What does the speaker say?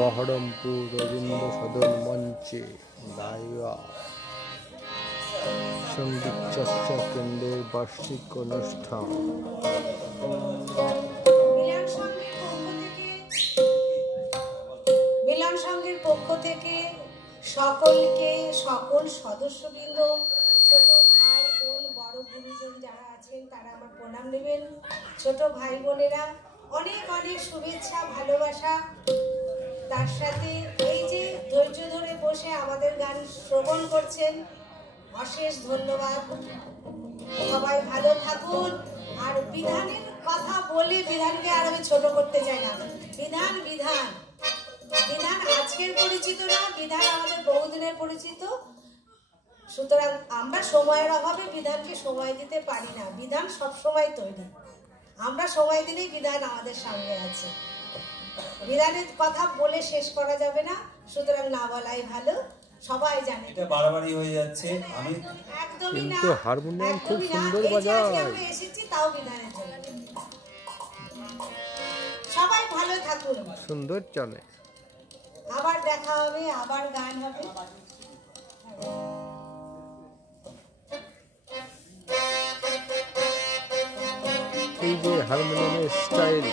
বহরমপুর রবীন্দ্র সদন মঞ্চে গাইবা সঙ্গীত চর্চা কেন্দ্রের বার্ষিক অনুষ্ঠান। মিলন সংঘের পক্ষ থেকে সকলকে, সকল সদস্যবৃন্দ, ছোট ভাই বোন, বড় গুরুজন যারা আছেন তারা আমার প্রণাম নেবেন। ছোট ভাই বোনেরা অনেক অনেক শুভেচ্ছা, ভালোবাসা। তার সাথে এই যে ধৈর্য ধরে বসে আমাদের গান শ্রবণ করছেন, অশেষ ধন্যবাদ। সবাই ভালো থাকুন। আর বিধানের কথা বলে বিধানকে আর আমি ছোট করতে চাই না। বিধান বিধান বিধান আজকের পরিচিত না, বিধান আমাদের বহুদিনের পরিচিত। সুতরাং আমরা সময়ের অভাবে বিধানকে সময় দিতে পারি না। বিধান সব সময় তৈরি, আমরা সময় দিলেই বিধান আমাদের সামনে আছে। বিধানের কথা বলে শেষ করা যাবে না, সুতরাং না বলাই ভালো। সবাই জানে এটা বাড়াবাড়ি হয়ে যাচ্ছে। আমি একদমই না, কিন্তু হারমোনিয়াম খুব সুন্দর বাজায়। আমরা এসেছি তাও বিধানের জন্য। সবাই ভালো থাকুন, সুন্দর চলে। আবার দেখা হবে, আবার গান হবে। এই যে হারমোনিয়ামের স্টাইল।